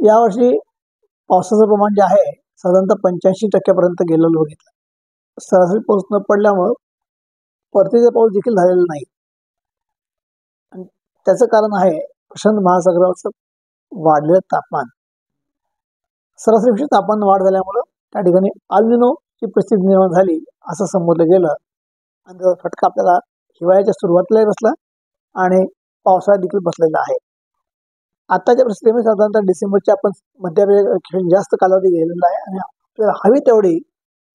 यावर्षी पावसाचं प्रमाण जे आहे साधारणतः 85% पर्यंत गेलेलं बघितलं. सरासरी पाऊस न पडल्यामुळं परतीचा पाऊस देखील झालेला नाही. आणि त्याचं कारण आहे प्रशांत महासागराचं वाढलेलं तापमान. सरासरीपेक्षा तापमान वाढ झाल्यामुळं त्या ठिकाणी अल निनोची परिस्थिती निर्माण झाली असं समजलं गेलं. आणि त्याचा फटका आपल्याला हिवाळ्याच्या सुरुवातीलाही बसला आणि पावसाळ्यात देखील बसलेला आहे. आताच्या परिस्थितीमध्ये साधारणतः डिसेंबरच्या आपण मध्यापर्यंत जास्त कालावधी गेलेला आहे आणि आपल्याला हवी तेवढी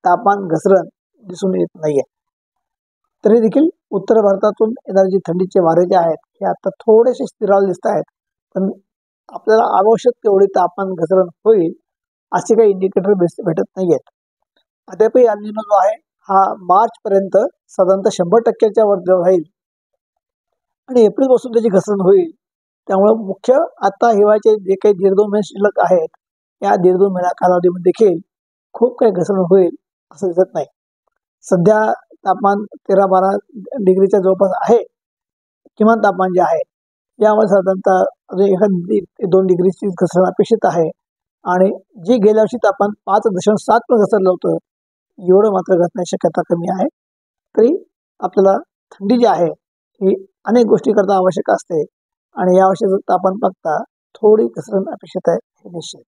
तापमान घसरण दिसून येत नाहीये. तरी देखील उत्तर भारतातून येणारे जे थंडीचे वारे जे आहेत हे आता थोडेसे स्थिरावले दिसत आहेत. पण आपल्याला आवश्यक तेवढी तापमान घसरण होईल असे काही इंडिकेटर भेटत नाहीयेत. अद्यापही अल निनो जो आहे हा मार्च पर्यंत साधारणतः 100%च्या वर राहील आणि एप्रिल पासून त्याची घसरण होईल. त्यामुळे मुख्य आता हिवाळ्याचे जे काही 1.5-2 महिने शिल्लक आहेत या 1.5-2 महिन्या कालावधीमध्ये देखील खूप काही घसरण होईल असं दिसत नाही. सध्या तापमान 13-12 डिग्रीच्या जवळपास आहे. किमान तापमान जे आहे यामध्ये साधारणतः अजून 1-2 डिग्रीची घसरण अपेक्षित आहे. आणि जी गेल्या वर्षी तापमान 5.7 पण घसरलं होतं एवढं मात्र घसण्याची शक्यता कमी आहे. तरी आपल्याला थंडी जी आहे ही अनेक गोष्टी करता आवश्यक असते आणि यावर्षी तापमान बघता थोडी घसरण अपेक्षित आहे हे निश्चित.